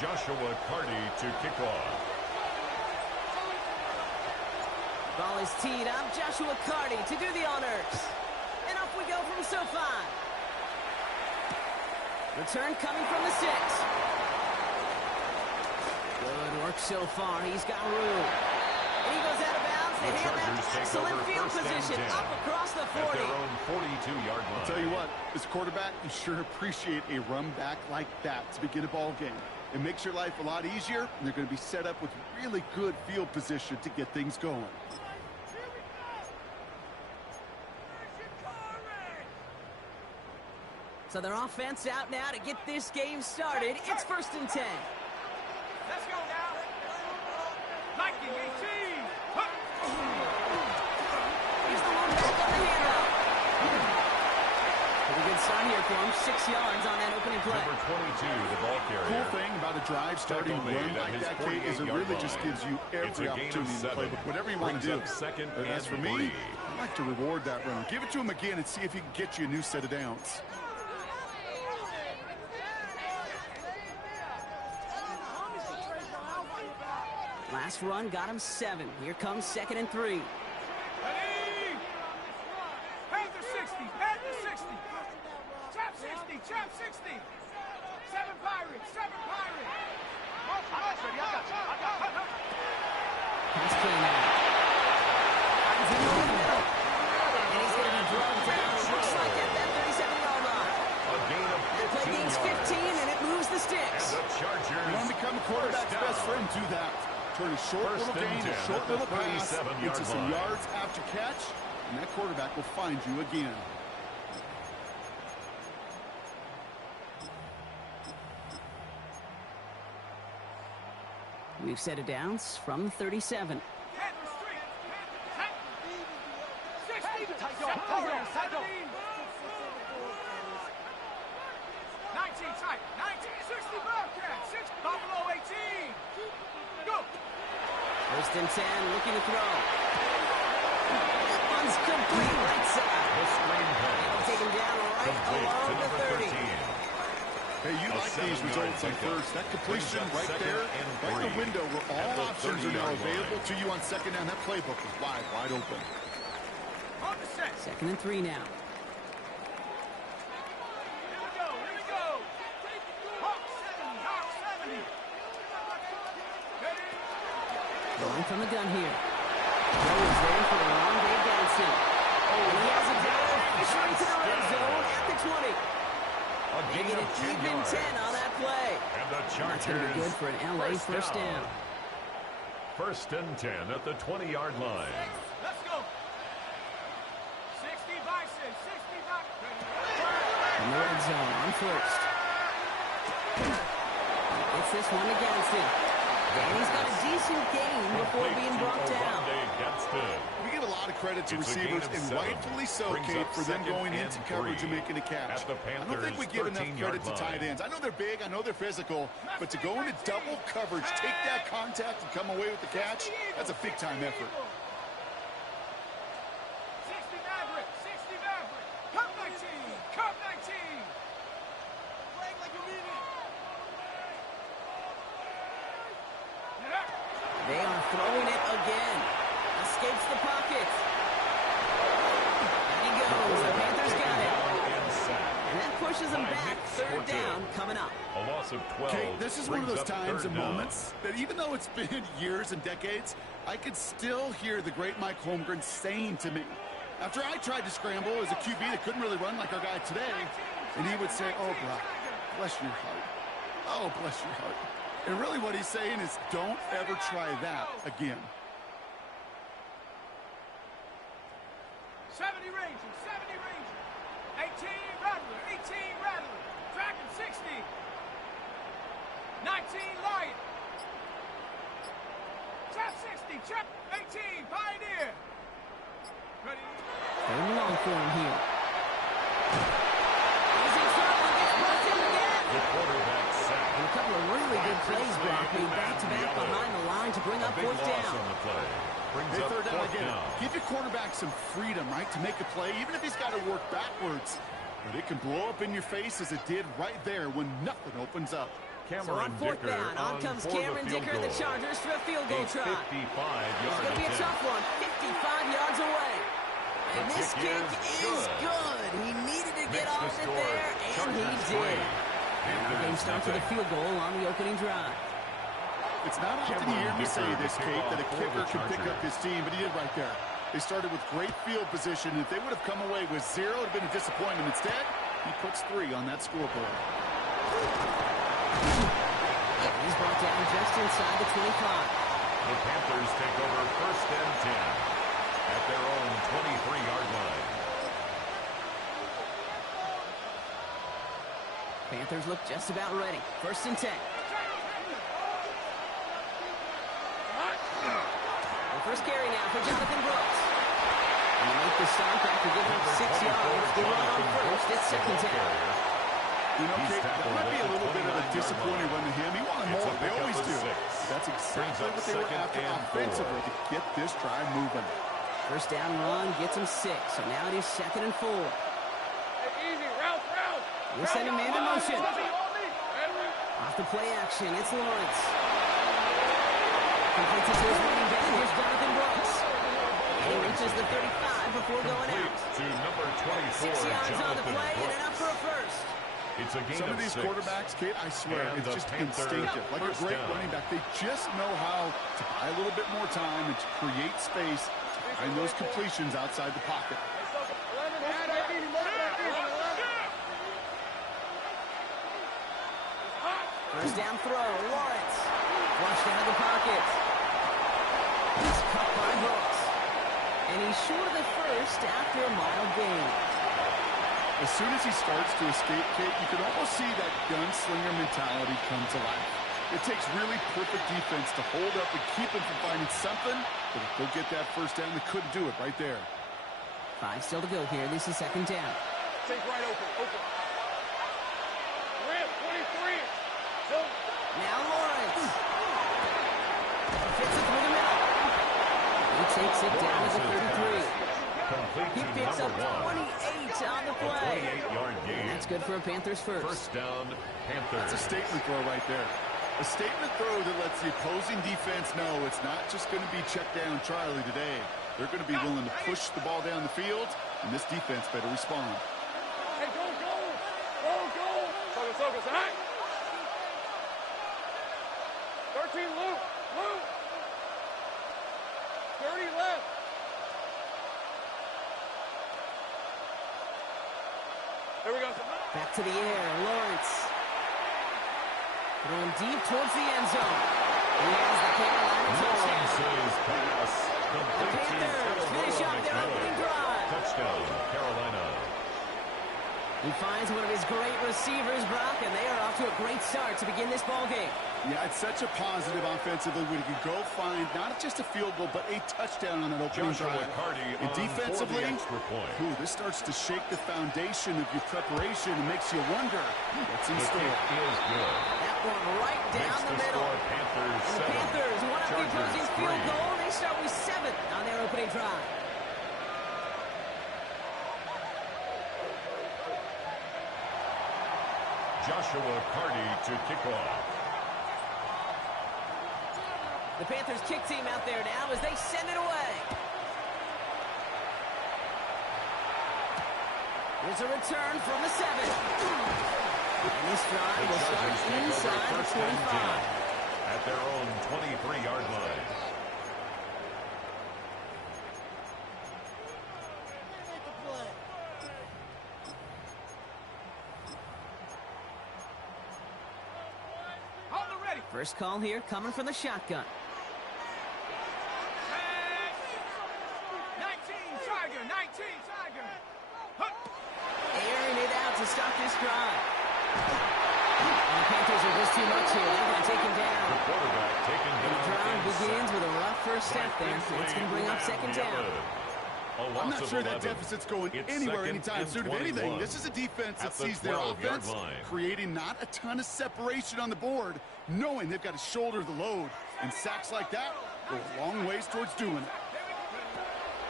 Joshua Carty to kick off. Ball is teed up. Joshua Carty to do the honors. And off we go from SoFi. Return coming from the 6. Good work so far. He's got room. And he goes out of bounds. They have that excellent field position up across the 40. At their own 42-yard line. I'll tell you what, as a quarterback, you sure appreciate a run back like that to begin a ball game. It makes your life a lot easier, and they're going to be set up with really good field position to get things going. So their offense out now to get this game started. It's 1st and 10. Let's go now. Lightning 18. He's the one back on the handoff. Pretty good start here for him. 6 yards on that opening play. Number 22, the ball carrier. Cool thing about a drive starting run like that, Kate, is it really just gives you every opportunity to play with whatever you want to do. Second But as for me, I like to reward that run. Give it to him again and see if he can get you a new set of downs. Last run got him 7. Here comes 2nd and 3. Ready? Head to 60. Head to 60. Chop 60. Chop 60. 7 Pirates. 7 Pirates. Pass play now. He's in the middle. And he's going to be drugged down. Looks like at that 37-yard line. A gain of 15 That play gains 15, and it moves the sticks. And the Chargers. You want to become a quarterback's best friend, do that. Turn a short little gain, a short little pass into some yards after catch, and that quarterback will find you again. We've set it downs from 37. Head to street. 60. 17. 19 tight. 19. 60 Bobcat. 6 Buffalo 18. Go. 1st and 10, looking to throw. That one's complete right side. The screen They'll take him down right along the 30. Hey, you like these results on first. That completion right there, right in the window where all options are now available to you on 2nd down. That playbook is wide open. On the set. 2nd and 3 now. Here we go. Hawk 70. Ready? Going from the gun here. Joe is there for a long day dancing. And he has it down officially to the red zone at the 20. Making it even 10 on that play. And the That's going to be good for an LA first down. 1st and 10 at the 20-yard line. Let's go. 60 Bison. 60 Bison. In the red zone on 1st. It's this one against him. And he's got a decent gain before being brought down. We give a lot of credit to receivers, and rightfully so, Kate, for them going into coverage and making a catch. I don't think we give enough credit to tight ends. I know they're big, I know they're physical, but to go into double coverage, take that contact, and come away with the catch, that's a big-time effort. 60 Maverick. 60 Maverick. Cup 19. Cup 19. Playing like you mean it. They are throwing it again. Escapes the pocket. And he goes. The Panthers got it. And that pushes them back. 3rd down coming up. A loss of 12. Okay, this is one of those times and moments that even though it's been years and decades, I could still hear the great Mike Holmgren saying to me, after I tried to scramble as a QB that couldn't really run like our guy today, and he would say, "Oh, Brock, bless your heart. Oh, bless your heart." And really what he's saying is, don't ever try that again. 70 Ranger. 70 Ranger. 18 Rattler. 18 Rattler. Dragon 60. 19 Lion. Chap 60. Chap 18. Pioneer. Ready? Third and long for him here. He's in trouble. Gets pushed in again. The quarterback sack. And a couple of really good plays, Brock, being back-to-back behind the line to bring up 4th down. On the play. Brings Hey, up 3rd down 4th again. down. Give your quarterback some freedom, right, to make a play, even if he's got to work backwards. But it can blow up in your face as it did right there when nothing opens up. So on fourth down, on comes Cameron Dicker and the Chargers for a field goal try. 55-yard It's going to be a tough one, 55 yards away. And this kick is good. He needed to get off it there, and he did. The game starts with a field goal on the opening drive. It's not often you hear me say this, Kate, that a kicker can pick up his team, but he did right there. They started with great field position. If they would have come away with 0, it would have been a disappointment. Instead, he puts 3 on that scoreboard. He's brought down just inside the 25. The Panthers take over first and 10 at their own 23-yard line. Panthers look just about ready. First and 10. The first carry now for Jonathan Brooks. And they make the stop after giving up 6 yards. They run on first. It's second down. You know, Kate, that might be a little bit of a disappointing run to him. He wanted more. They always do. That's exactly what they were after offensively to get this drive moving. First down run gets him 6. So now it is second and 4. Easy, route. We'll send a man in motion. Off the play action, it's Lawrence. Completes it to his running back. Here's Jonathan Brooks. And he reaches the 35 before going out. To number 24, 6 yards on the Jonathan play and Brooks. enough for a first. It's a gain Some of these 6. quarterbacks, Kate, I swear, And it's the just Panther instinctive. Like a first great down. running back, they just know how to buy a little bit more time and to create space to find those completions outside the pocket. First down throw, Lawrence. Flushed out of the pocket. He's cut by Brooks. And he's short of the first after a mild gain. As soon as he starts to escape, Kate, you can almost see that gunslinger mentality come to life. It takes really perfect defense to hold up and keep him from finding something, but if they'll get that first down, they couldn't do it right there. 5 still to go here. This is second down. Take right open. Rip, 23. Now Lawrence. Fits it through the middle. He takes it down to the 33. He picks up 28 on the play. 28-yard gain. And that's good for a Panthers first. First down, Panthers. That's a statement throw right there. A statement throw that lets the opposing defense know it's not just going to be check down Charlie today. They're going to be willing to push the ball down the field, and this defense better respond. Hey, go. Focus, all right? 13, Luke. 30 left. Here we go. Back to the air, Lawrence. Throwing deep towards the end zone. He has the Carolina touchdown. Lawrence's pass The complete to Panthers finish off their opening drive. Touchdown, Carolina. He finds one of his great receivers, Brock, and they are off to a great start to begin this ball game. Yeah, it's such a positive offensively when you can go find not just a field goal, but a touchdown on that opening Joshua drive. Carty And on defensively, for the extra point. this starts to shake the foundation of your preparation and makes you wonder what's in The store. kick is good. That one right down Makes the the middle. score Panthers And the 7. Panthers, one of the Chargers opposing field 3. goal. They start with 7 on their opening drive. Joshua Carty to kick off. The Panthers kick team out there now as they send it away. There's a return from the 7. And this drive will start inside the 25. At their own 23-yard line. Hold it ready. First call here coming from the shotgun. 19, Tiger. Airing it out to stop this drive. And the Panthers are just too much here. They're going to take him down. The quarterback taken And the down. drive begins inside. with a rough first step there. That's going to bring up second down. I'm not sure that deficit's going It's anywhere second anytime and soon. If anything, 21. this is a defense that At the sees their 12-yard offense line. creating not a ton of separation on the board, knowing they've got to shoulder the load. And sacks like that go a long ways towards doing it.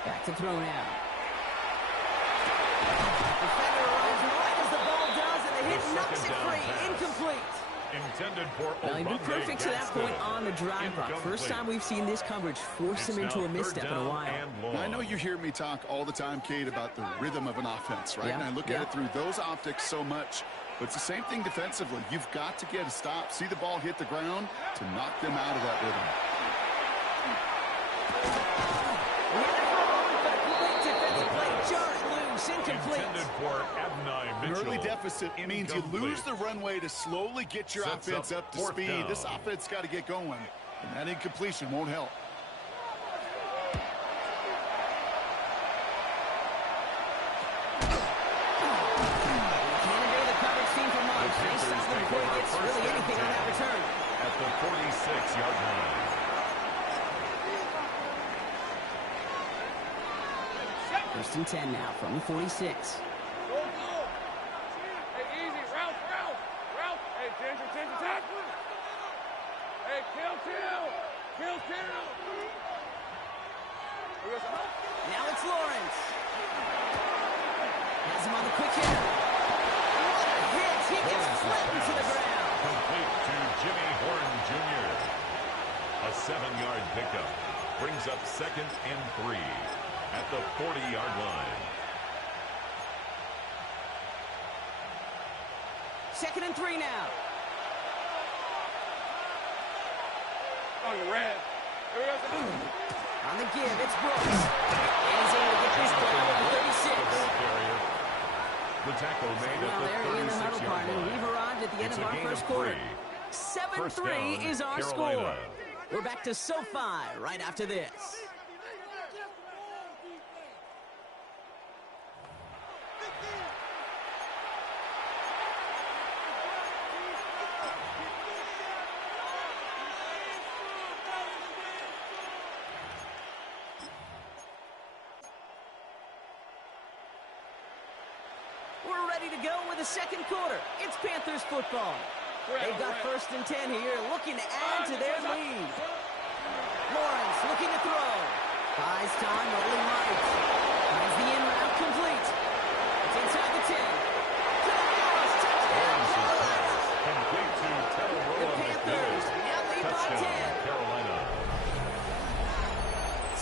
Back to throw now. Defender runs right as the ball does, and the hit knocks it second down free. pass. Incomplete. Intended for Well, he'd been perfect to that point on the drive, Brock. First time we've seen this coverage force him into a misstep in a while. I know you hear me talk all the time, Kate, about the rhythm of an offense, right? Yeah. And I look at it through those optics so much. But it's the same thing defensively. You've got to get a stop, see the ball hit the ground to knock them out of that rhythm. Intended for Adonai An Mitchell. early deficit means you lose the runway to slowly get your Sets offense up up to fourth speed. down. This offense got to get going, and that incompletion won't help. At the 46-yard line. First and 10 now from the 46. Hey, easy. Ralph. Hey, ginger. Hey, kill. Now it's Lawrence. Has him on the quick hitter. What a hit. He gets flattened to the ground. Complete to Jimmy Horn Jr. A 7-yard pickup brings up 2nd and 3 at the 40-yard line. 2nd and 3 now. On the red. On the give, it's Brooks. And he's able to get this ball at the 36. The tackle made Well, at there the in the huddle, 36-yard partner. line. We've arrived at the end It's of a our gain first of quarter. 3. First 7-3 down, is our Carolina. score. We're back to SoFi right after this. We're ready to go with the second quarter. It's Panthers football. They've got 1st and 10 here, looking to add to their lead. Lawrence looking to throw. Buys time, rolling right. Finds the in route complete. It's inside the 10. To the house, touchdown, Carolina. Complete to Terrell The Panthers now lead by 10. Carolina.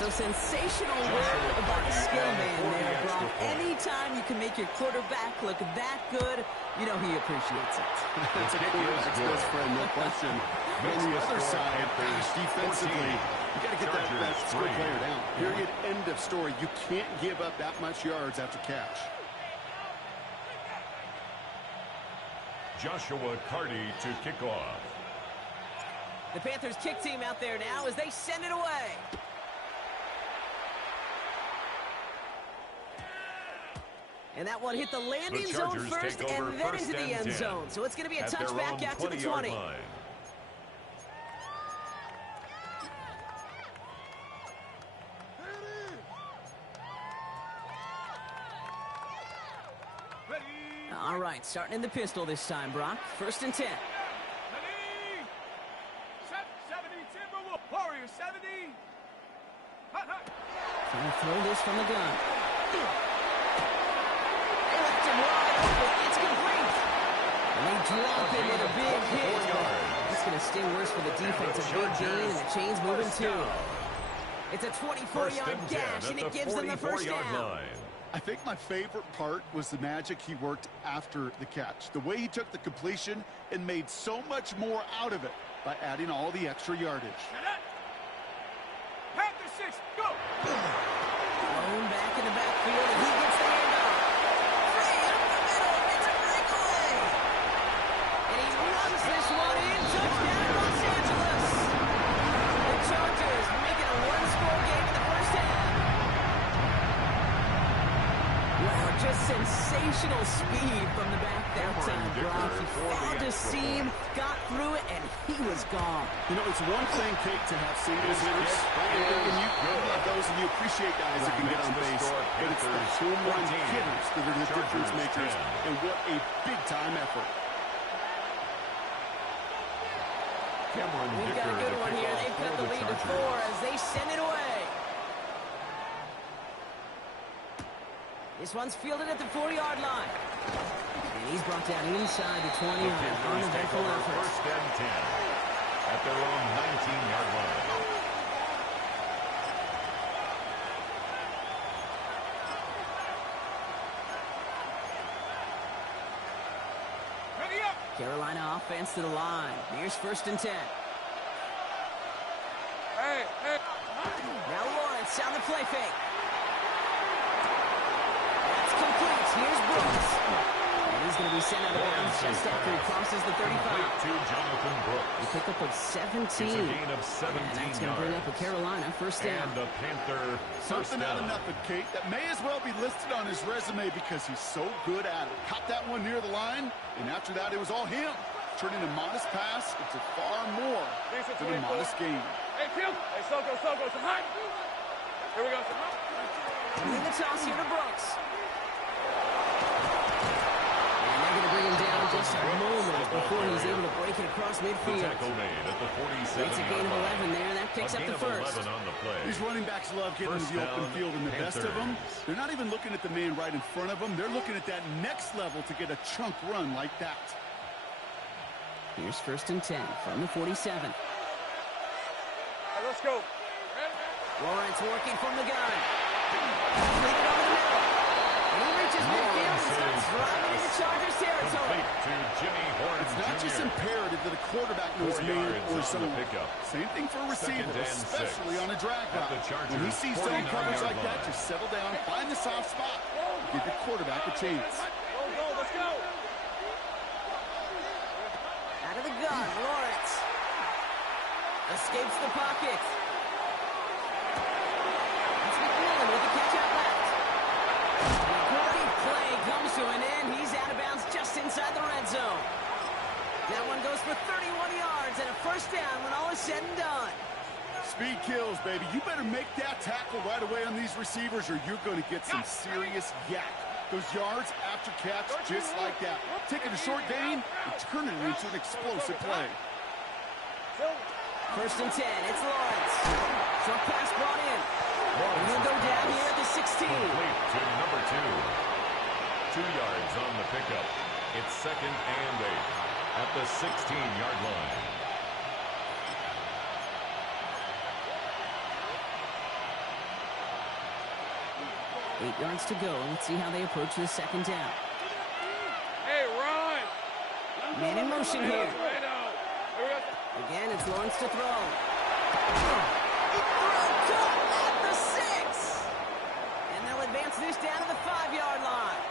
So sensational work by the skill man there, Brock. Anytime you can make your quarterback look that good, you know he appreciates it. That's a quarterback's best friend, no question. But on the other side, defensively, you got to get that skill player down. Period. End of story. You can't give up that much yards after catch. Joshua Carty to kick off. The Panthers kick team out there now as they send it away. And that one hit the landing zone first and then into the end zone. So it's going to be a touchback out to the 20. Line. All right, starting in the pistol this time, Brock. 1st and 10. 70, Timberwolf. Warriors, 70. Hot. Trying to throw this from the gun. They left him wide open. It's complete. And they drop him with a big hit. It's going to sting worse for the defense. A big gain, and the chain's moving too. It's a 24-yard gash, and it gives them the first down. Line. I think my favorite part was the magic he worked after the catch. The way he took the completion and made so much more out of it by adding all the extra yardage. Panther 6, go. Thrown back in the backfield, and he gets the handoff. Free up the middle. It's a breakaway. And he runs this one in. Touchdown, Los Angeles. The Chargers making a one-score game in the first half. Wow, just sensational speed from the back that time, Brock. He found his seam, got through it, and he was gone. You know, it's one thing, Kate, to have singles hitters, and you love those, and you appreciate guys that can get on base, but it's the home run hitters that are the difference makers, and what a big-time effort. We've got a good one here. They've cut the lead to 4 as they send it away. This one's fielded at the 4-yard line. And he's brought down inside the 20 on an uneventful effort. First and 10 at their own 19-yard line. Ready up. Carolina offense to the line. Here's first and 10. Hey. Now Lawrence on the play fake. That's complete. Here's Brooks. And he's going to be sent out of bounds just after he crosses the 35. To Jonathan Brooks. He picked up a 17. It's a gain of 17 And that's going to bring up a Carolina first down. And the Panther first Something out of down. nothing, Kate. That may as well be listed on his resume because he's so good at it. Caught that one near the line, and after that, it was all him. Turning a modest pass into far more than a modest gain. Hey, Kim. Hey, Soko. It's hot. Here we go. In the toss here to Brooks. And they're going to bring him down just a moment before he's able to break it across The midfield. tackle made at the 47. It's a gain of 11 there, and that picks up the first. 11 on the play. These running backs love getting First into the open down, field, and the best of them, Panthers. they're not even looking at the man right in front of them. They're looking at that next level to get a chunk run like that. Here's first and 10 from the 47. Hey, let's go. Lawrence working from the gun. Complete it over the middle. And he reaches midfield and starts driving into Chargers territory. Complete to Jimmy Horn It's not just Jr. imperative that a quarterback knows 4 man yards or on the zone. pickup. Same thing for a receiver, Second and especially 6 on a drag at the route. Chargers' When he sees zone 49 coverage yard like that, line. just settle down, find the soft spot, give your quarterback a chance. Go, let's go. Out of the gun, Lawrence. Escapes the pocket. It's McMillan with the catch out left. And a great play comes to an end. He's out of bounds just inside the red zone. That one goes for 31 yards and a first down when all is said and done. Speed kills, baby. You better make that tackle right away on these receivers or you're going to get some serious yak. Those yards after catch, just like that. Taking a short gain and turning it into an explosive play. First and 10, it's Lawrence. Short pass brought in. And he'll go down here at the 16. Complete to number 2. 2 yards on the pickup. It's second and 8 at the 16-yard line. Eight yards to go. Let's see how they approach the second down. Hey, run. Man in motion here. Right out. Here we go. Again, it's Lawrence to throw. Caught at the 6. And they'll advance this down to the 5-yard line.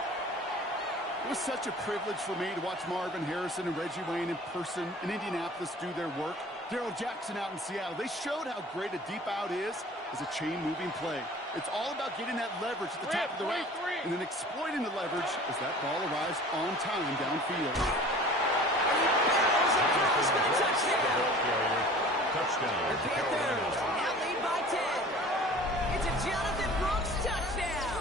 It was such a privilege for me to watch Marvin Harrison and Reggie Wayne in person in Indianapolis do their work. Darrell Jackson out in Seattle. They showed how great a deep out is as a chain-moving play. It's all about getting that leverage at the top of the route and then exploiting the leverage as that ball arrives on time downfield. Barrels across for the touchdown. Touchdown. The Panthers now lead by 10. It's a Jonathan Brooks touchdown.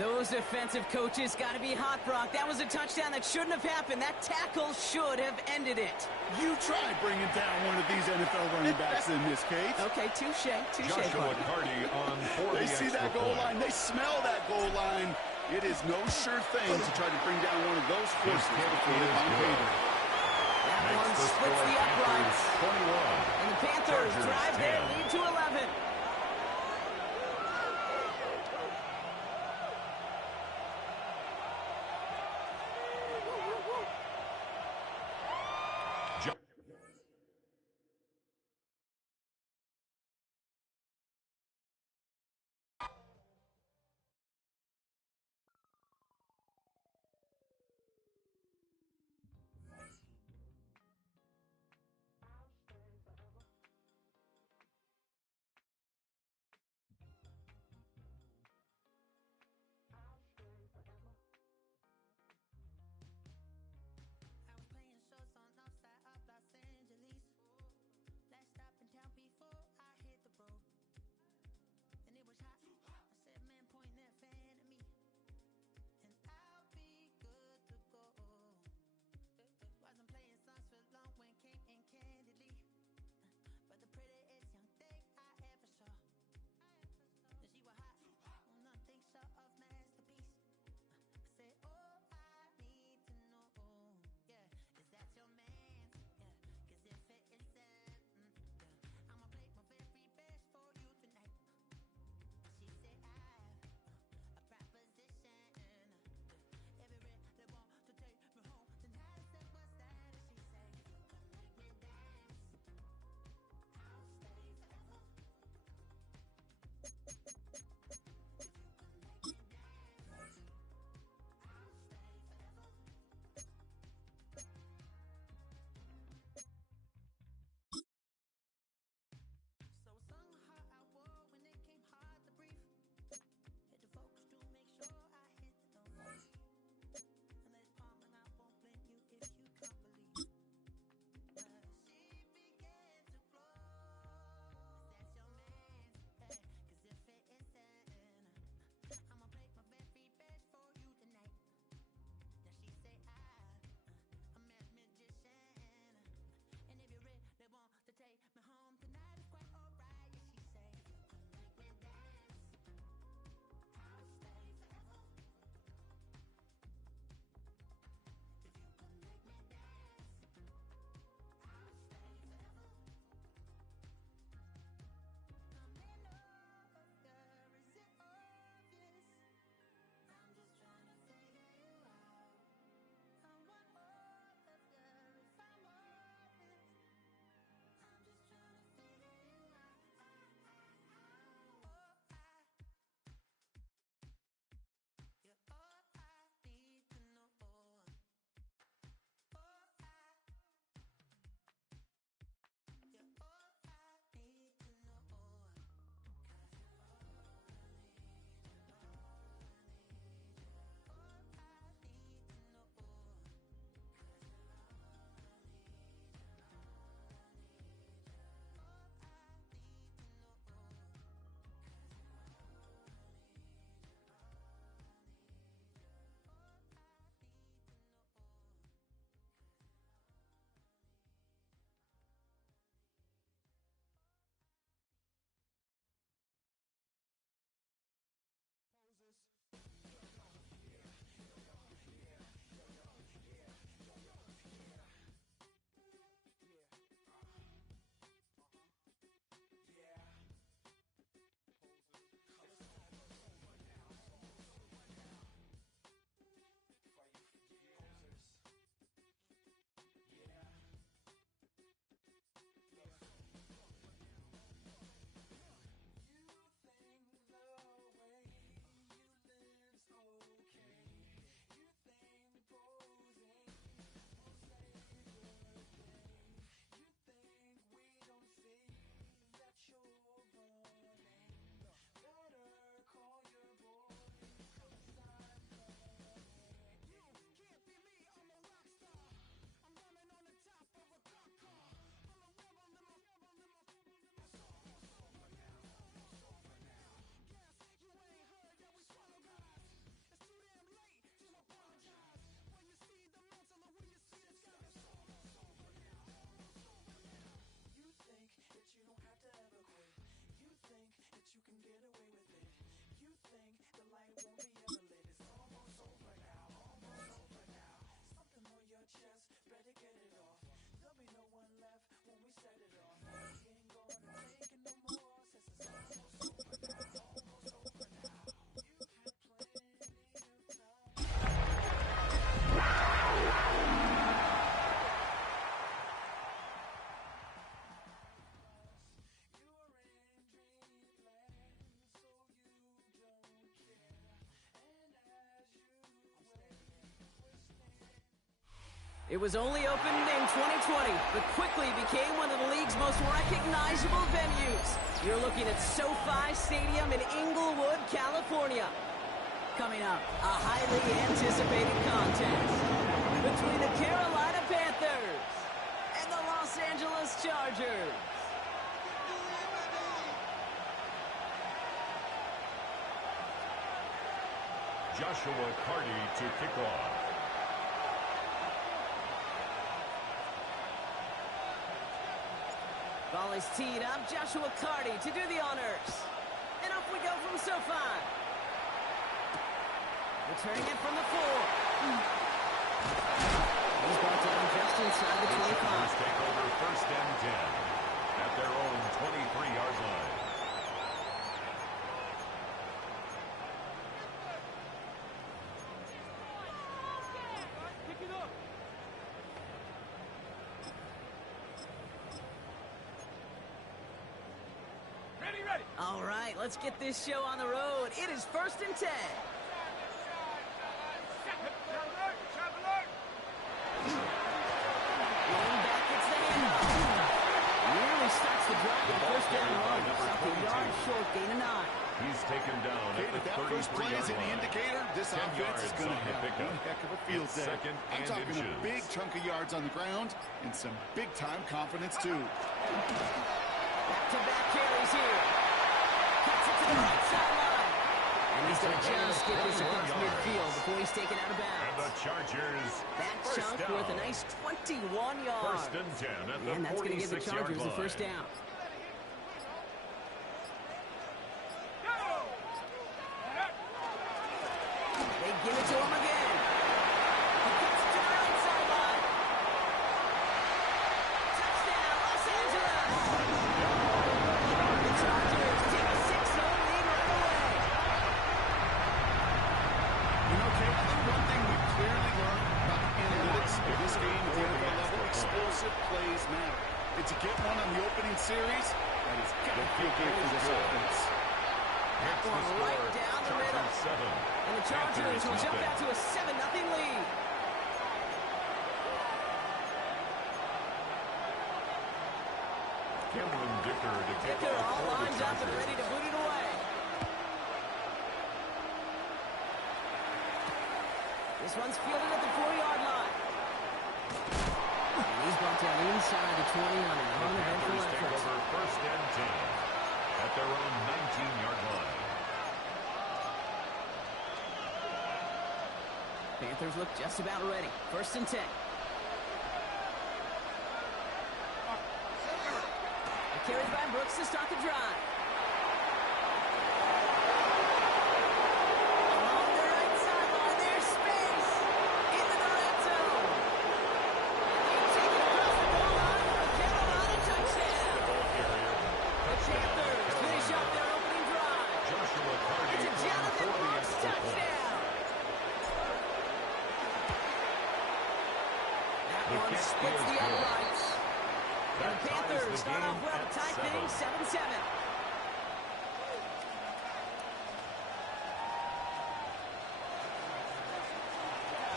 Those defensive coaches got to be hot, Brock. That was a touchdown that shouldn't have happened. That tackle should have ended it. You try bringing down one of these NFL running backs in this case. Okay, touche, Joshua partner. Carty on for They the see extra that goal point. line. They smell that goal line. It is no sure thing to try to bring down one of those horses before they find paydirt. That Makes one the splits score the uprights. Panthers 21. And the Panthers Chargers drive their 10. lead to 11. It was only opened in 2020, but quickly became one of the league's most recognizable venues. You're looking at SoFi Stadium in Inglewood, California. Coming up, a highly anticipated contest between the Carolina Panthers and the Los Angeles Chargers. Joshua Carty to kick off. Ball is teed up. Joshua Carty to do the honors. And off we go from SoFi. Returning it from the 4. He's brought down just inside the 25. Chargers take over 1st and 10 at their own 23-yard line. Pick it up. Ready. All right, let's get this show on the road. It is 1st and 10. Going back, it's the handoff. Nearly starts the drive. The first down run. Up a yard short, gain of 9. He's taken down Okay, at the if that first play is 33-yard any line. indicator, this 10 offense is yards going to on the have pickup. one heck of a field It's day. second I'm and talking a inches. big chunk of yards on the ground and some big-time confidence, too. Back-to-back carries here. Cuts it to the right sideline. And he's going to just get this across midfield before he's taken out of And bounds. the Chargers That first chunk down. worth a nice 21 yards. 1st and 10 at the And that's going to give the 46-yard Chargers line. the first down. They give it to him again. He cuts it to the right sideline. Touchdown, Los Angeles. The Chargers take a 6-0 lead right away. You know, Kate, I think one thing we've clearly learned about the analytics of this game at the NFL level, explosive plays matter. And to get one on the opening series, that has got to feel good for this offense. Hits the One score. right down the middle. Chargers 7. And the Chargers Panthers will jump nothing. out to a 7-0 lead. Cameron Dicker to kick Dicker off all for the lined up and Chargers. ready to boot it away. This one's fielded at the 4-yard line. And he's brought down inside the 20 on an The uneventful Panthers take effort. over 1st and 10 at their own 19-yard line. Panthers look just about ready. 1st and 10. A carry by Brooks to start the drive. Along the right sideline, there's space. Into the red zone. And they take it across the goal line for a Carolina touchdown. Ball carrier. The Panthers finish up their opening drive. Joshua Carty It's a in Jonathan for the Brooks extra point. touchdown. That The one kick splits is the good. uprights. And That the ties Panthers the start game off well to at tie 7. things 7-7.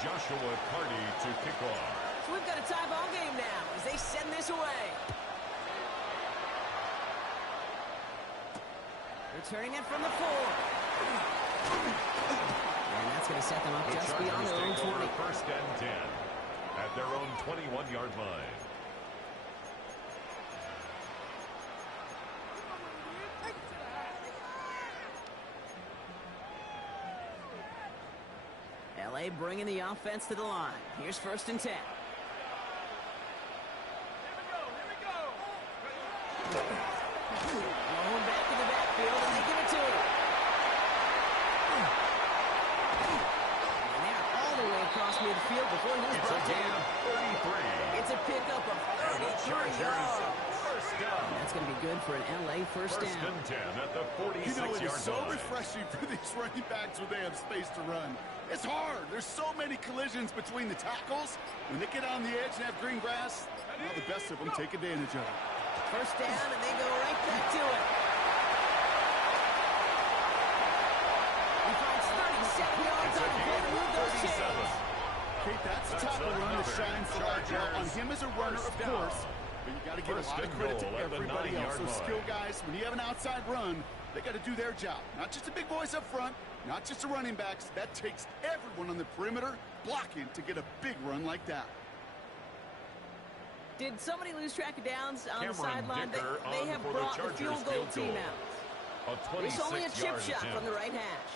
Joshua Carty to kick off. So we've got a tie ball game now as they send this away. Returning it from the 4. And that's going to set them up The just beyond Chargers their own take over 20. 1st and 10 at their own 21-yard line. Take it to the half. LA bringing the offense to the line. Here's 1st and 10. Here we go. Going back in the backfield, and they give it to him. And they're all the way across midfield before he's It's a brought gain down. of 33. It's a pickup of And the 33 Chargers yards. first down. That's going to be good for an LA first 1st down. and 10 at the You know, it is 46-yard so line. refreshing for these running backs when they have space to run. It's hard. There's so many collisions between the tackles. When they get on the edge and have green grass, well, the best of them take advantage of it. First down, and they go right back to it. He finds 37 yards It's a on the play gain to move of those 37. chains. Okay, that's the type of run that shines the light well on him as a runner, of course. But you got to give a lot of credit to everybody else. Those skill guys, when you have an outside run, they got to do their job. Not just the big boys up front, not just the running backs. That takes everyone on the perimeter blocking to get a big run like that. Did somebody lose track of downs on the Cameron sideline? Dicker They have on for the brought the Chargers field goal team goal. out. A It's only a chip 26-yard shot attempt. from the right hash.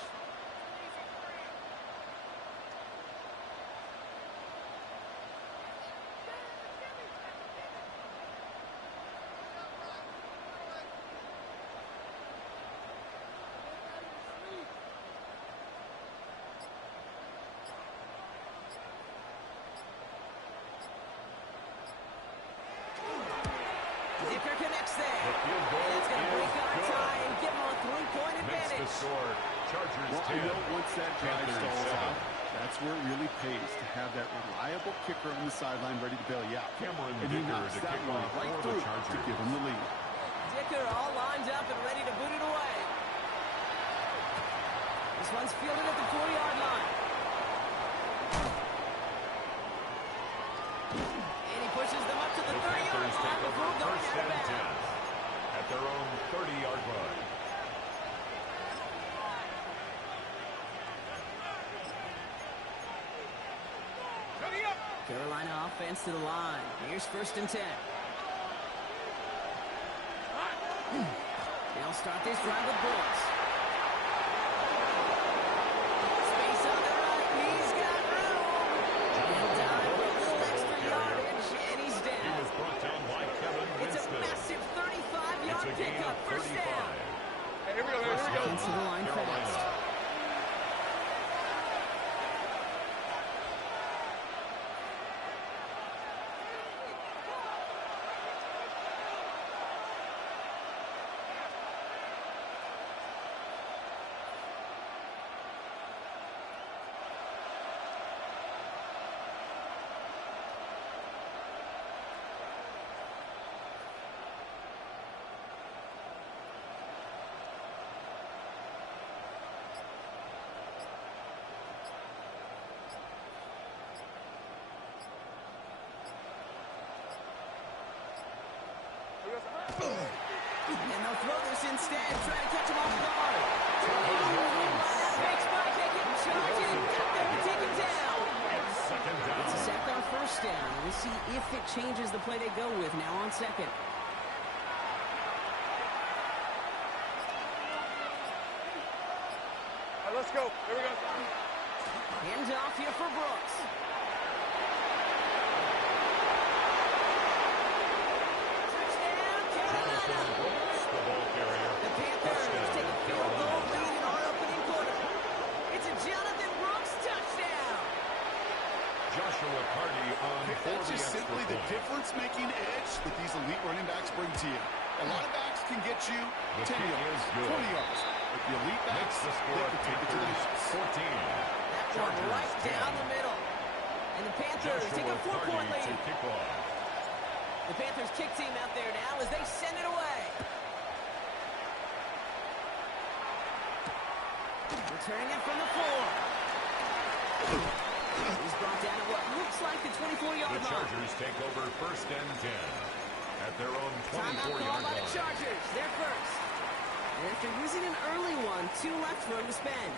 Dicker connects there. The field goal That's going to break is our good. tie and give them a 3-point Makes the advantage. score Chargers Well, 10. you know, once that drive Panthers stalls 7. out, that's where it really pays to have that reliable kicker on the sideline ready to bail you out. Cameron And he Dicker knocks to that kick one off right for the through to Chargers. give him the lead. Dicker all lined up and ready to boot it away. This one's fielded at the 4-yard line. And he pushes them up to the The 30-yard Panthers line take over before going first out of and 10 bounds. at their own 30-yard line. Ready up. Carolina offense to the line. Here's 1st and 10. They'll start this drive with Brooks. Space on the right. He's got room. He'll dive for a little extra yardage, and he's He down. was brought down by Kevin It's a Winston. massive 35-yard It's a gain pickup. of First 35. down. Hey, here we go, here we go. Offense to the line Carolina. fast. And they'll throw this instead, try to catch him off guard. Fakes by Dicker, charging, got there to take him down. Second down. It's a sack on 1st down. We'll see if it changes the play they go with now on 2nd. All right, let's go. Here we go. Hands off here for Brooks. Touchdown, Carolina. Brooks, the ball carrier. The Panthers take a field goal lead in our opening quarter. It's a Jonathan Brooks touchdown. Joshua Carty on for That's the just extra simply the point. difference-making edge that these elite running backs bring to you. A lot of backs can get you The 10 kick yards, is good. 20 yards. But the elite Makes backs, the they score can take it to the Panthers house. 14. That one Chargers right 10. down the middle. And the Panthers take Joshua a 4-point Carty to lead. kick off. The Panthers kick team out there now as they send it away. Returning it from the 4. He's brought down at what looks like the 24-yard The line. Chargers take over 1st and 10 at their own Timeout 24-yard called by the line. Chargers. They're first. And after using an early one, 2 left for him to spend.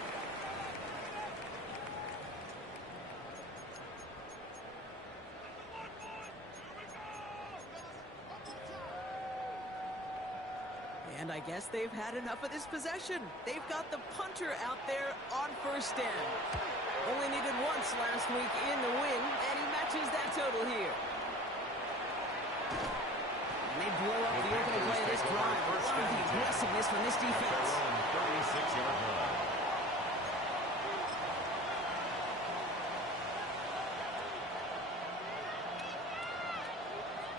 And I guess they've had enough of this possession. They've got the punter out there on 1st down. Only needed once last week in the win, and he matches that total here. And they blow up the opening play of this drive. Love the aggressiveness from this Their defense. own 36-yard line.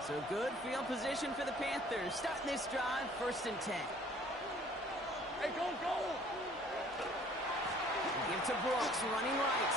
So good field position for the Panthers. Starting this drive, 1st and 10. Hey, go, go. Give to Brooks, running right.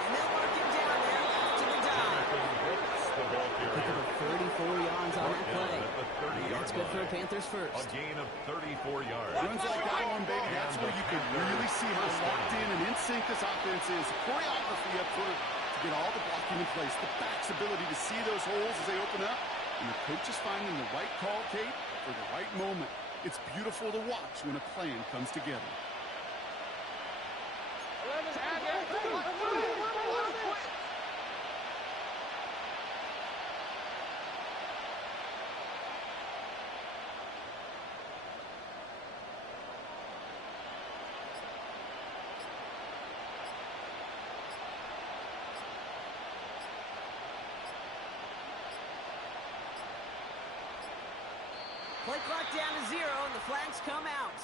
And they'll mark him down there after the dive. Brooks, the ball Pick carrier. up 34 yards on that Down play. at the 30-yard That's good for the line. Panthers A first. gain of 34 yards. Runs like that one baby. That's where you can really see how locked in and in sync this offense is. Choreography up front to get all the blocking in place. The back's ability to see those holes as they open up. And the coach is finding the right call, Kate, for the right moment. It's beautiful to watch when a plan comes together. Play clock down to 0, and the flags come out.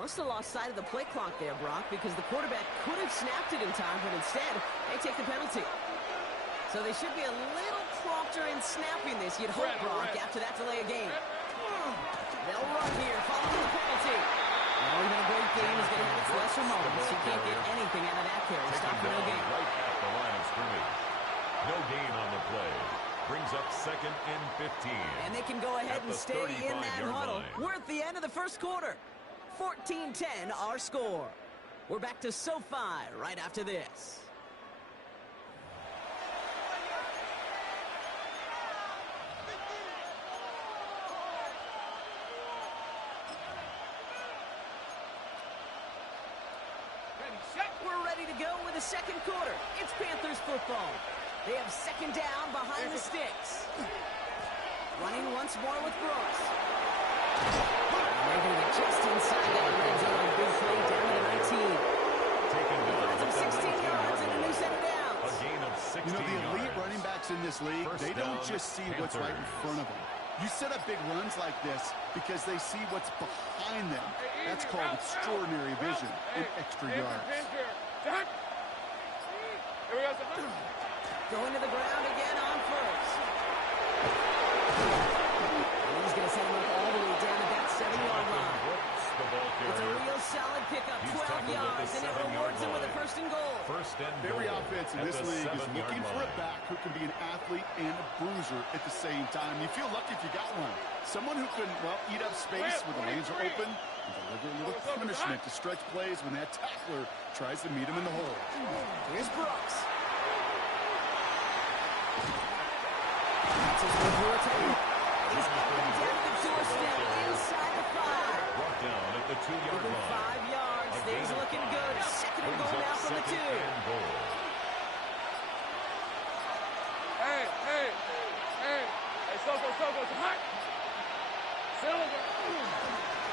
Must have lost sight of the play clock there, Brock, because the quarterback could have snapped it in time, but instead, they take the penalty. So they should be a little prompter in snapping this, you'd hope, Brock, after that delay of game. They'll run here, following the penalty. Well, even a great game is going to have its lesser moments. You can't get anything out of that carry. Stop for no gain. Right at the line of scrimmage. No gain on the play. Brings up 2nd and 15. And they can go ahead and stay in that huddle. We're at the end of the first quarter. 14-10 our score. We're back to SoFi right after this. We're ready to go with the second quarter. It's Panthers football. They have 2nd down behind the sticks. Running once more with Brooks. They're going to get just inside that red zone. Big play down to 19. Taken down Finds him 16 yards and a new set of downs. A gain of 16 You know, the elite yards. running backs in this league, First they don't down, just see what's right in front of them. You set up big runs like this because they see what's behind them. That's called extraordinary vision and extra yards. Going to the ground again on first. And he's going to set him up all the way down at that 7-yard line. It's a real solid pickup, 12 yards, and it rewards him with a 1st and goal. First and goal. Every offense in this league is looking for a back who can be an athlete and a bruiser at the same time. You feel lucky if you got one. Someone who can, well, eat up space when the lanes are open and deliver a little punishment to stretch plays when that tackler tries to meet him in the hole. Here's Brooks. That's his routine. He's coming down the doorstep inside the 5. Brought down at the 2-yard Even line. 5 yards. Things looking good. 2nd and goal now from the 2. Hey, Soko, it's hot. Silver.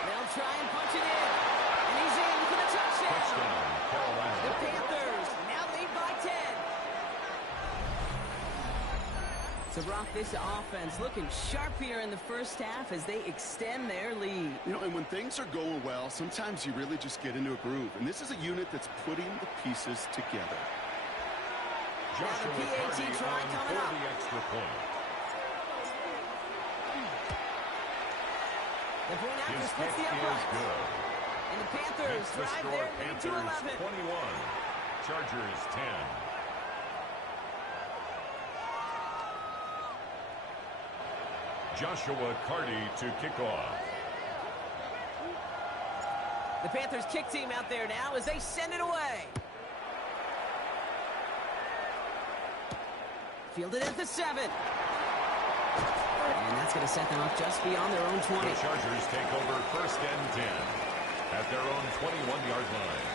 They'll try and punch it in. And he's in for the touchdown. Touchdown, Carolina. The Panthers now lead by 10. So, Brock, this offense looking sharp here in the first half as they extend their lead. You know, and when things are going well, sometimes you really just get into a groove. And this is a unit that's putting the pieces together. Joshua PAT Cardi try on coming for up. the extra point. The point after His splits kick the is upright. good. And the Panthers Makes the drive score their lead to Panthers 11. 21. Chargers 10. Joshua Cardi to kick off. The Panthers kick team out there now as they send it away. Fielded at the 7. And that's going to set them up just beyond their own 20. The Chargers take over 1st and 10 at their own 21-yard line.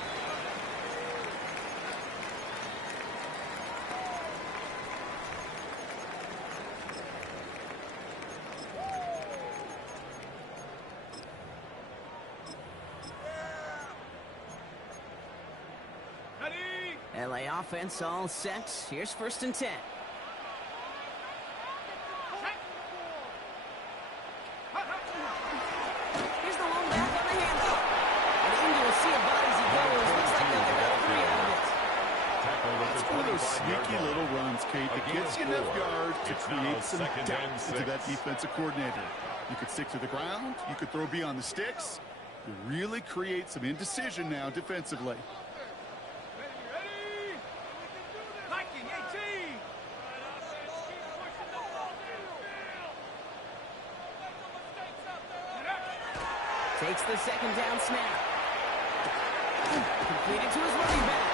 LA offense all set. Here's 1st and 10. Here's the lone back on the handoff. And into a sea of bodies he goes. Looks like they'll get about 3 out of it. Tackled at It's the one of those 25-yard sneaky line. little runs, Kate, that A gain gets of you enough 4. yards to It's now create some 2nd doubt and into that 6. defensive coordinator. You could stick to the ground. You could throw beyond the sticks. You really create some indecision now defensively. Hiking 18. Takes the second down snap. Completed to his running back.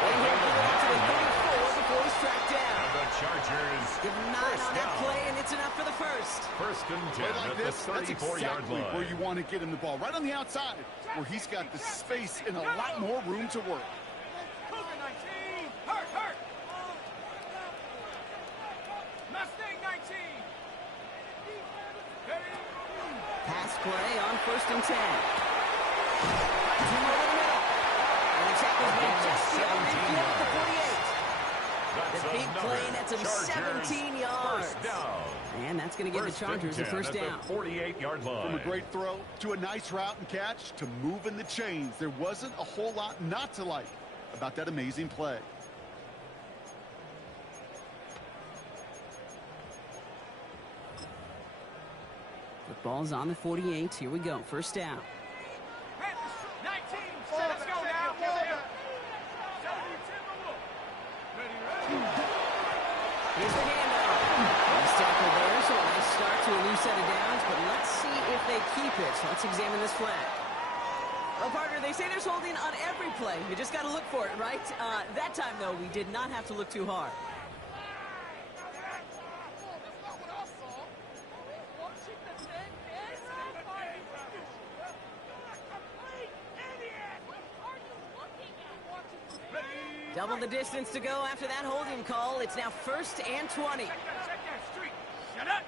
And he'll get it up to the 34 before he's tracked down. And the Chargers. Give him 9 on that play, and it's enough for the first. First and 10 Play like at this, the 34-yard exactly line. where you want to get him the ball, right on the outside, where he's got the space and a lot more room to work. Cougar 19. Hurt. Mustang 19. Pass play on first and 10. Two more to the middle. And the tackle's made just beyond midfield at the 48. The big play nets him 17 yards. First down. And that's going to give the Chargers a first down. At the 48-yard line. From a great throw to a nice route and catch to moving the chains, there wasn't a whole lot not to like about that amazing play. The ball's on the 48. Here we go. First down. 19. Let's go now. 72. Here's the handoff. Nice tackle there, so a nice start to a new set of downs, but let's see if they keep it. So let's examine this flag. Well, partner, they say there's holding on every play. You just got to look for it, right? That time, though, we did not have to look too hard. Double the distance to go after that holding call. It's now first and 20. Check that street. Shut up.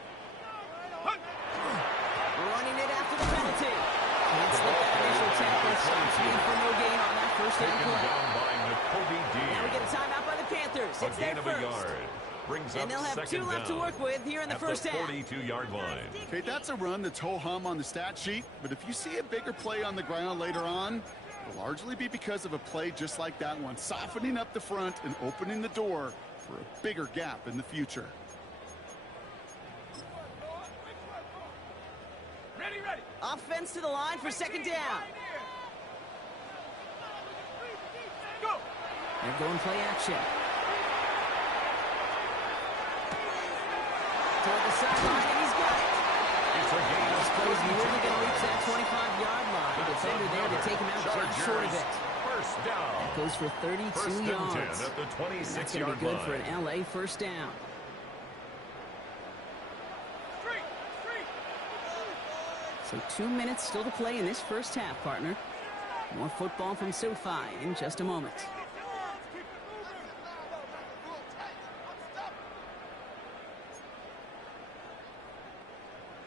Running it after the penalty. Can't slip that initial tackle. Some speed for no gain on that first down Taken play. down by N'Kobe Dean. Now we get a timeout by the Panthers. A It's gain their of a first. yard. Brings And up they'll have second 2 left to down work with here in the at first the half. 42-yard line. Okay, that's a run that's ho-hum on the stat sheet, but if you see a bigger play on the ground later on, it'll largely be because of a play just like that one, softening up the front and opening the door for a bigger gap in the future. Ready. Offense to the line for second down. Go. They're going play action. Toward the sideline, and he's got it. It's a gain of This play's nearly going to reach that 25-yard line. The defender there to take him out just short of it. First down. Goes for 32 First and 10 yards. at the That's going to 26-yard be good for line. an LA first down. Street. So 2 minutes still to play in this first half, partner. More football from SoFi in just a moment.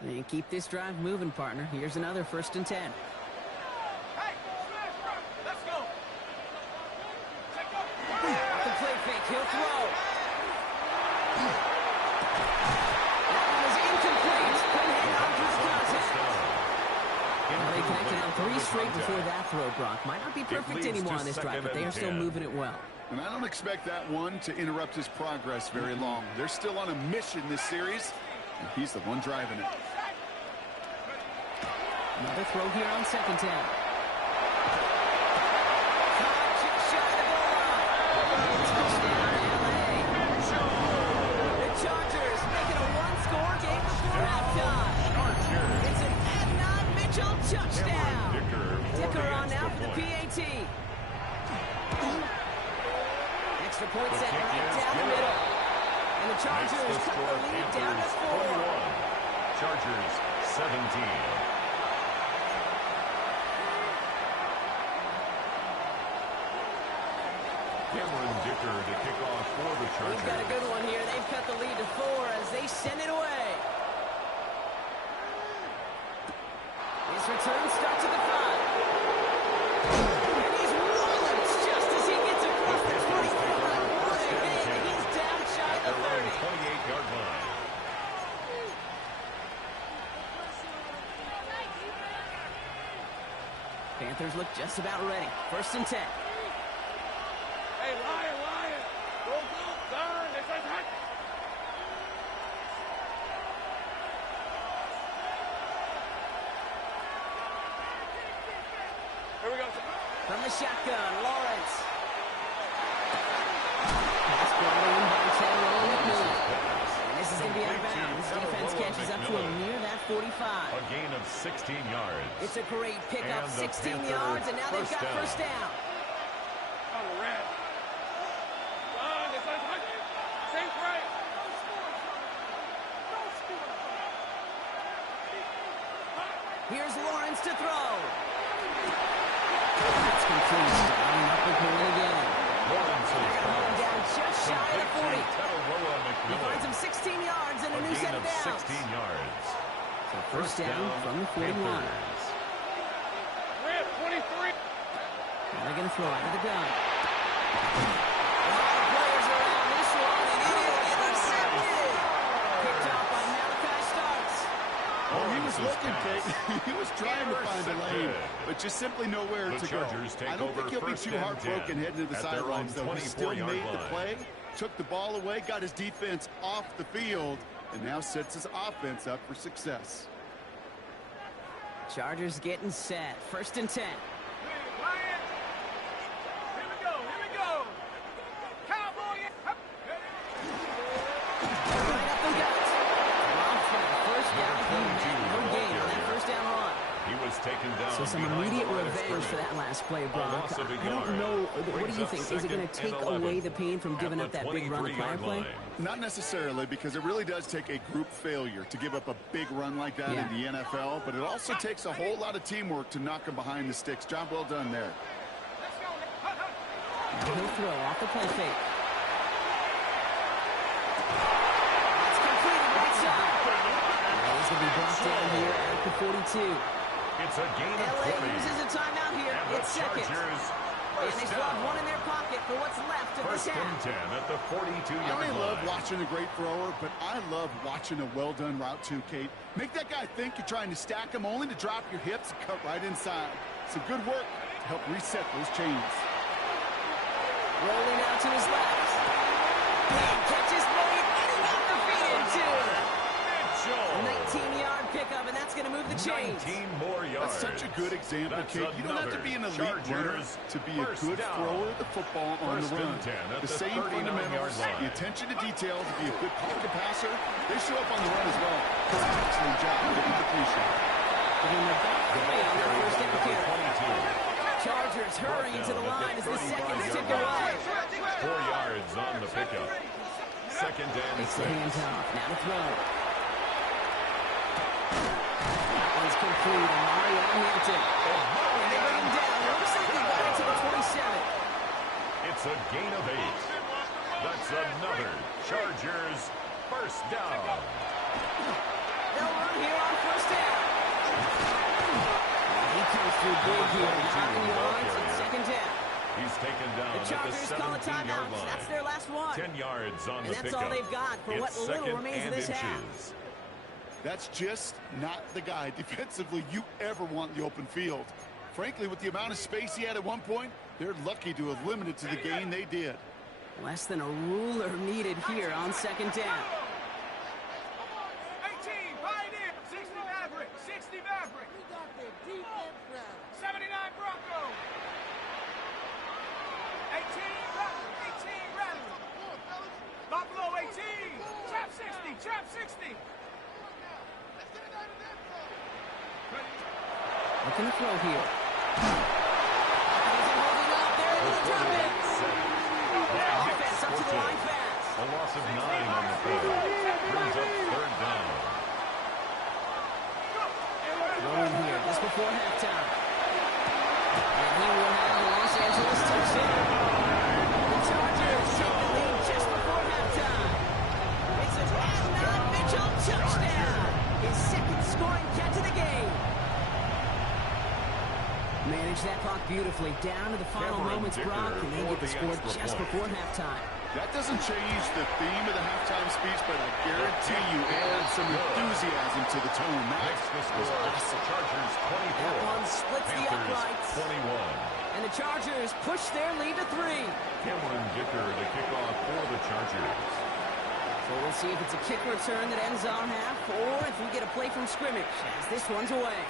And keep this drive moving, partner. Here's another first and 10. Hey, smash, bro. Let's go. Check up. Off the play fake, he'll throw. That one is incomplete. Couldn't hang on to his contact. Well, they connected on 3 straight before that throw, Brock. Might not be perfect leads anymore to on this drive, second but they and are still 10. moving it well. And I don't expect that one to interrupt his progress very long. They're still on a mission this series, and he's the one driving it. Another throw here on second down. Just shy of the goal line. Touchdown, LA. The Chargers making a one-score game before halftime. It's an Adnan Mitchell touchdown. Dicker on now for the PAT. Extra point set right down the middle. And the Chargers cut the lead down to 4. Chargers 17. Cameron Dicker to kick off for the Chargers. We've got a good one here. They've cut the lead to 4 as they send it away. His return starts at the 5. And he's rolling just as he gets across the 24. What a hit. He's down shy of the 30. 28-yard line. Panthers look just about ready. First and 10. Hey, Lion. Go, darn. This is hot. Here we go. From the shotgun, Lawrence. Pass brought in by Taylor McMillan. And this is going to be out of bounds. Defense catches up to him near that 45. A gain of 16 yards. It's a great pickup, And the 16 Panthers yards, and now they've got first first down. Oh, red. Safe right. Here's Lawrence to throw. It's complete. Lining up with Moore again. Lawrence is Going down just shy of the 40. He finds him McMillan. 16 yards and a A new gain set of of downs. 16 yards. So first down from the 41. Panthers. Red, 23. Now they're going to throw out of the gun. A lot of players around this one, and it is intercepted. Picked off by Malachi Starks. Oh, he was Lawrence is looking, passed. Kate. He was trying to find a lane, Intercepted. but just simply nowhere The to go. Chargers take I don't think over he'll be first too and heartbroken 10 heading to the at their own sidelines, though. He still 24-yard made the line. play, took the ball away, got his defense off the field, and now sets his offense up for success. Chargers getting set. First and 10. Lion. Here we go. Here we go. Cowboy. Right up the gut. Long for the first down. He had no gain on that first down run. He was taken down. So some behind immediate the line of revenge for scrimmage. that last play, A Brock. loss of a I yard. don't know. What do Brings you up think? Is it going to second take and 11 away the pain from giving at up that the big run to power 23-yard play? line. Not necessarily, because it really does take a group failure to give up a big run like that Yeah. in the NFL, but it also takes a whole lot of teamwork to knock him behind the sticks. Job well done there. Let's go. Now he'll throw off the play fake. It's completed right side. Now he's going to be brought down here at the 42. It's a gain of LA 20. uses a timeout here. And the It's second. Chargers And they first still have down. one in their pocket for what's left of First this and half. 10 at the 42-yard I line. love watching a great thrower, but I love watching a well-done route too, Kate. Make that guy think you're trying to stack him only to drop your hips and cut right inside. Some good work to help reset those chains. Rolling out to his left. Big catch is made, and he got the feet into it. Mitchell. 19-yard pickup, and that's going to move the chains. 19 more yards. That's such a good example, That's Kate. You don't have to another be an elite runner Chargers to be a first good down. thrower of the football on First the run. and 10 at The the same 39-yard fundamentals, line. the attention to detail to be a good pocket passer, they show up on the run as well. Does an excellent job getting completion. Giving them about 3 on their first down carry. 22. Chargers hurrying to the line as the seconds tick away. 4 yards on the pickup. Second and It's the 6. handoff. Now to throw. That one's complete. Mario Hampton. And they bring him down. Looks like he got it to the 27. It's a gain of 8. That's another Chargers first down. They'll run here on first down. He comes through big here. 9 yards and second down. He's taken down The at the Chargers call a 17-yard timeout. line. That's their last one. 10 yards on And the that's pickup. all they've got for It's what little second remains of and this half. inches. That's just not the guy defensively you ever want in the open field. Frankly, with the amount of space he had at one point, they're lucky to have limited to the gain they did. Less than a ruler needed here on second down. 18, Pioneer. 60 Maverick. 60 Maverick. 79 Bronco. 18 Rattler. Buffalo 18. Trap 60. Trap 60. Looking to throw here. Isn't holding up. They're able to drop it. Offense up to the line fast. A loss of 9 on the play. Brings up third down. Rolling here just before halftime. And he will have the Los Angeles touchdown. The Chargers take the lead just before halftime. It's an Adnan Mitchell touchdown. His second scoring catch of the game. Managed that clock beautifully down to the final Cameron moments, Dicker Brock, and they for get the the score extra just point. before halftime. That doesn't change the theme of the halftime speech, but I guarantee you it adds some enthusiasm to the tone. That Makes the was score. awesome. Chargers 24. That one splits the Panthers uprights. 21. And the Chargers push their lead to 3. Cameron Dicker to kick off for the Chargers. So we'll see if it's a kick return that ends our half, or if we get a play from scrimmage, as this one's away.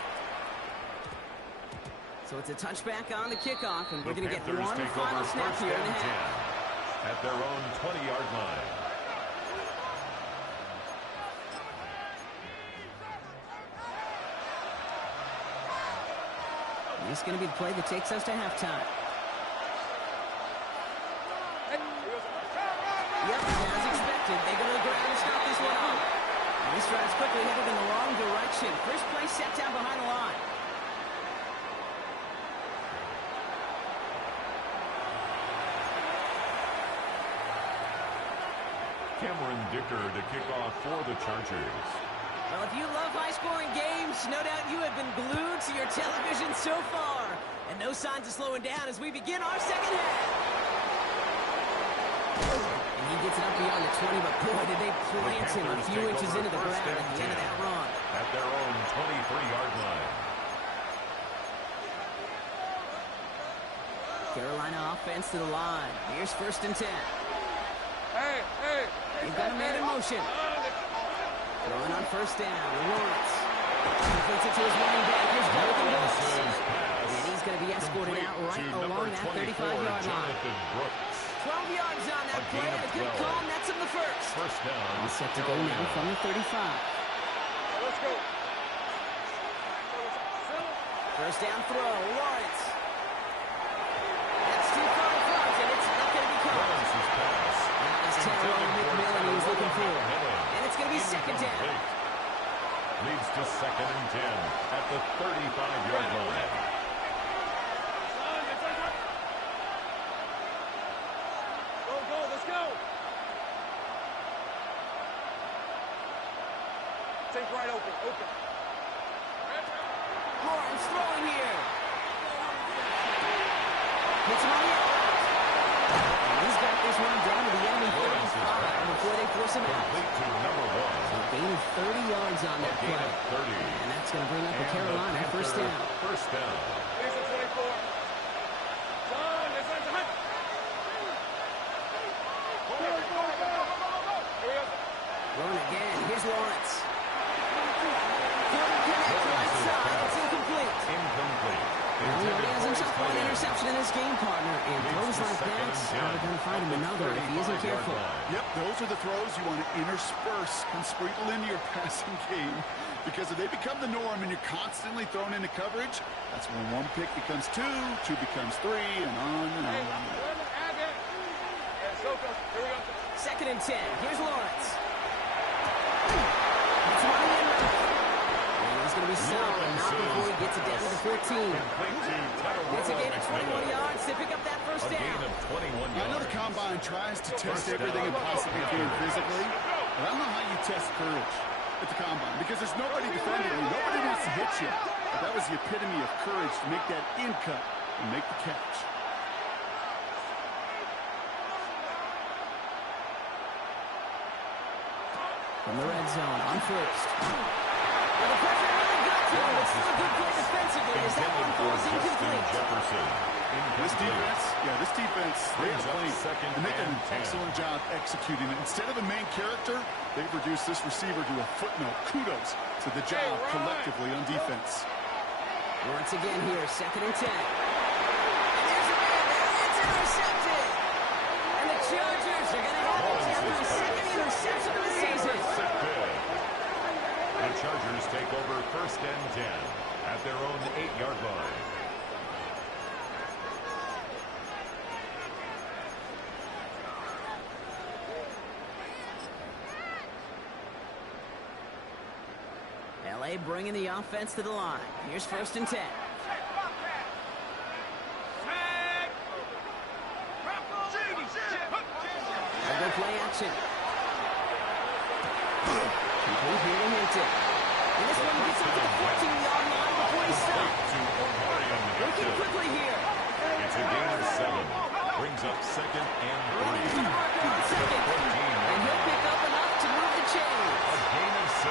So it's a touchback on the kickoff, and we're The going to get Panthers one take final over snap first here in the and 10 half. at their own 20-yard line. This is going to be the play that takes us to halftime. Yep, as expected, they go to the ground and start this one off. And this drive's quickly headed in the wrong direction. First play set down behind the line. Cameron Dicker to kick off for the Chargers. Well, if you love high-scoring games, no doubt you have been glued to your television so far. And no signs of slowing down as we begin our second half. And he gets it up beyond the 20, but boy, did they plant him a few inches into the ground at the end of that run. At their own 23-yard line. Carolina offense to the line. Here's 1st and 10. Hey. They've got a man in motion. Throwing on 1st down. Lawrence. He puts it to his running back. Here's Jonathan Brooks. And he's going to be escorted out right along that 35-yard line. 12 yards on that play, and a good call, nets him the first. First down. He's set to go now from the 35. Let's go. 1st down throw, Lawrence. That's too far in front, and it's not going to be caught. Lawrence's pass. That's Tyrone McMillan he was looking for. And it's going to be 2nd down. Leads to 2nd and 10 at the 35-yard line. Take right open. Lawrence throwing here. Hits him on the outside. And he's got this one down to the enemy 35 before they force him out. Complete to number 1. So a gain of 30 yards on that play. 30. And that's going to bring up the Carolina 1st down. First down. Here's the 24. Son, this one's a hit. Throwing again. Here's Lawrence. Right side. It's incomplete. Well, he only has himself one interception in this game, partner. And throws like that are going to find him another if he isn't careful. Yep, those are the throws you want to intersperse and sprinkle into your passing game. Because if they become the norm and you're constantly thrown into coverage, that's when 1 pick becomes 2, 2 becomes 3, and on and on. 2nd and 10. Here's Lawrence. It's running in. He's going to be stopped, but not before he gets it down to the 14. It's a gain of 21 yards to pick up that 1st down. I know the Combine tries to test everything it possibly can physically, but I don't know how you test courage at the Combine, because there's nobody defending you. Nobody wants to hit you. But that was the epitome of courage to make that in cut and make the catch. From the red zone on 1st. Well, the pressure really got to him. It's still a good play defensively as that one falls incomplete. This defense, they have played and they did an excellent job executing it. Instead of a main character, they've reduced this receiver to a footnote. Kudos to the job collectively on defense. Once again here, 2nd and 10. And there's a man there. It's intercepted. And the Chargers are going to have their 2nd interception of the season. The Chargers take over 1st and 10 at their own 8-yard line. LA bringing the offense to the line. Here's 1st and 10. They'll go play action. Complete here to Hinton. And this one gets up to the 14-yard line before he stops. Working quickly here. It's a gain of 7. Brings up 2nd and 3. And he'll pick up enough to move the chains. A gain of 6.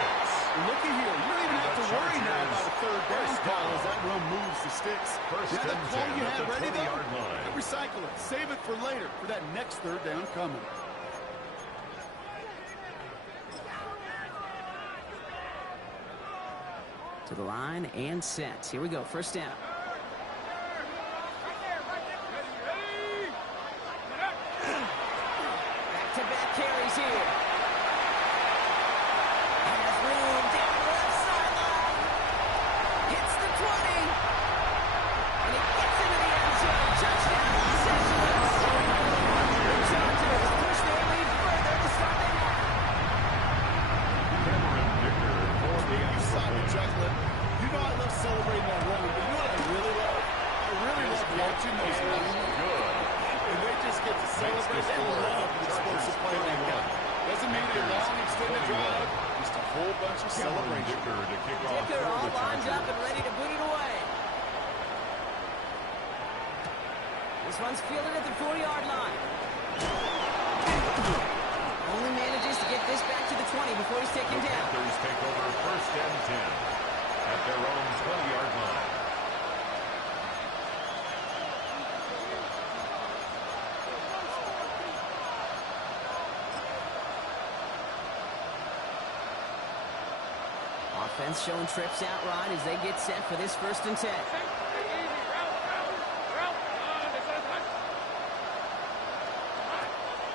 Looky here, you don't even have to worry now about a 3rd down call as that run moves the sticks. First Yeah, that and call 10 you at had the ready 20-yard there, line. recycle it, save it for later, for that next 3rd down coming. To the line and set. Here we go, 1st down. Back-to-back carries here. Has room down the left sideline. Hits the 20. watching those good. and they just get to celebrate. They love the explosive play they've got. Doesn't mean a long extended drive, just a whole bunch of celebration. Dicker to kick off Dicker for all the lined Chargers. up and ready to boot it away. This one's fielded at the 40-yard line. Only manages to get this back to the 20 before he's taken The down. Panthers take over first and 10 at their own 20-yard line. Offense showing trips out right as they get set for this first and 10.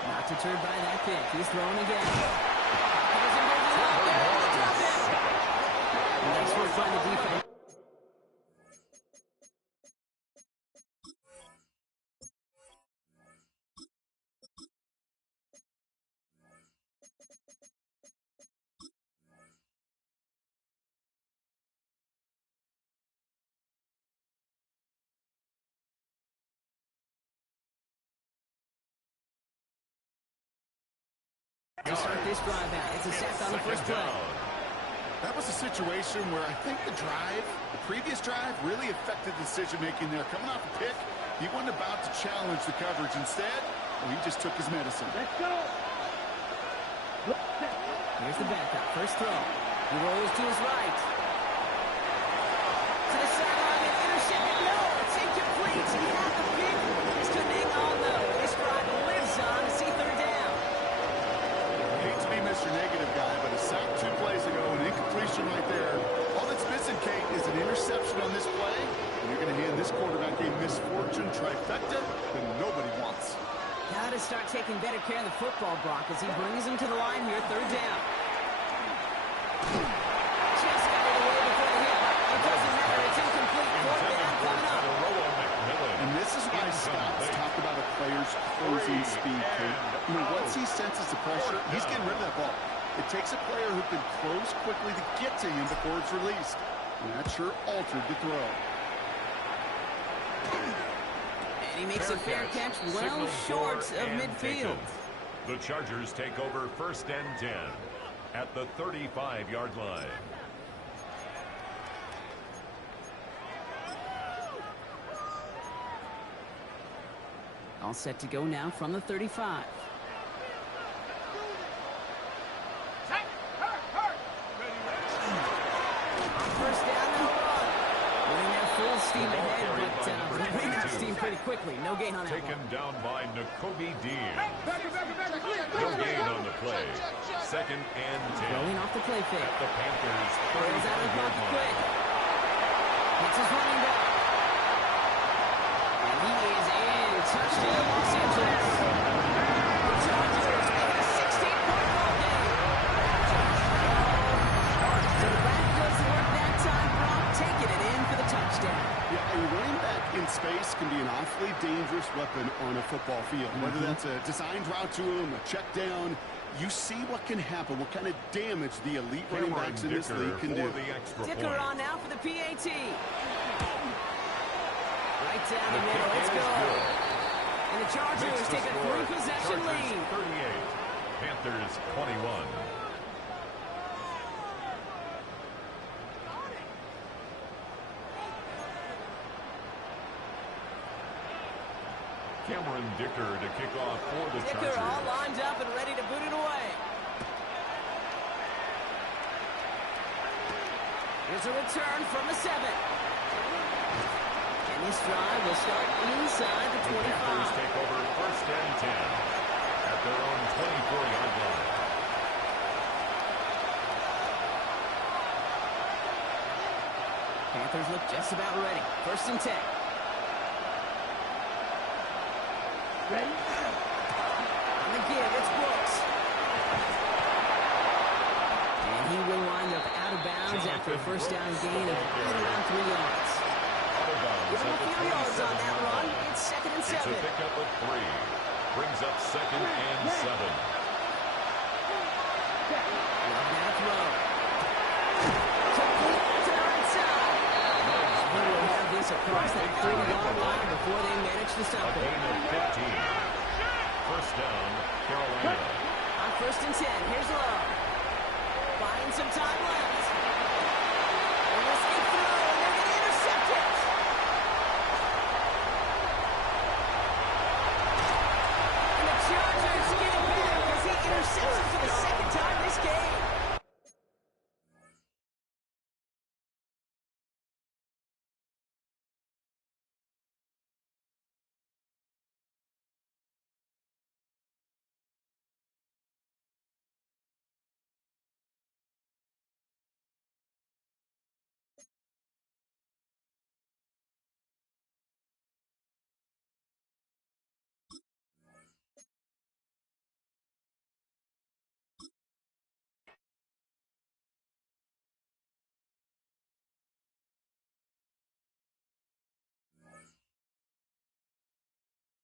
Not deterred by that pick. He's throwing again. Nice work by the defense. To start this drive out, it's a sack on the first play. That was a situation where I think the previous drive, really affected decision-making there. Coming off a pick, he wasn't about to challenge the coverage. Instead, he just took his medicine. Let's go. Here's the backup. First throw. He rolls to his right. To the sideline and intercepted. No, it's incomplete. He had the pick. This couldn't hang on, though. This drive lives on to see third down. Hate to be Mr. Negative guy, but a sack 2 plays ago, an incompletion right there. All that's missing, Kate, is an interception on this play, and you're going to hand this quarterback a misfortune trifecta that nobody wants. Got to start taking better care of the football, Brock, as he brings him to the line here, third down. Just got it away before the hit. It doesn't matter. It's incomplete. Fourth down coming up. And this is why scouts talk about a player's closing speed, Kate. You know, once he senses the pressure, he's getting rid of that ball. It takes a player who can close quickly to get to him before it's released. And that sure altered the throw. And he makes a fair catch well short of midfield. The Chargers take over first and 10 at the 35-yard line. All set to go now from the 35. First down, no run. Running that full steam ahead, but they ran out of steam pretty quickly. No gain on that Taken one. down by Nakobe Dean. No gain on the play. Second and 10 Throwing off the play fake. at the Panthers' Throws out of the 35-yard pocket line. quick. Hits his running back. And he is in. Touchdown, Los Angeles. The Chargers make it a 16-point ball game. So the back does the work that time. Brock taking it in for the touchdown. Yeah, a running back in space can be an awfully dangerous weapon on a football field. Whether that's a designed route to him, a check down, you see what can happen, what kind of damage the elite running backs in this league can do. Dicker on now for the PAT. Right down the middle. Let's go. And the Chargers take a 3-possession lead. 38, Panthers 21. Cameron Dicker to kick off for the Dicker Chargers. all lined up and ready to boot it away. Here's a return from the 7. And this drive will start inside the The Panthers 25. take over first and 10 at their own 24-yard line. Panthers look just about ready. First and 10. Ready? On the give, it's Brooks. And he will wind up out of bounds after a first down gain of right around 3 yards. Out of bounds Give him at a the few yards on that 27-yard run. line. It's second and It's 7. a pickup of 3. Brings up second and 7. Love that throw. Complete to the right side. He will have this a across that 40-yard line before they manage to stop A it. gain of 15. First down, Carolina. On 1st and 10, here's Love. Buying some time left. And this get through, and they're going to intercept it. And the Chargers get it back as he intercepts it for the second time this game.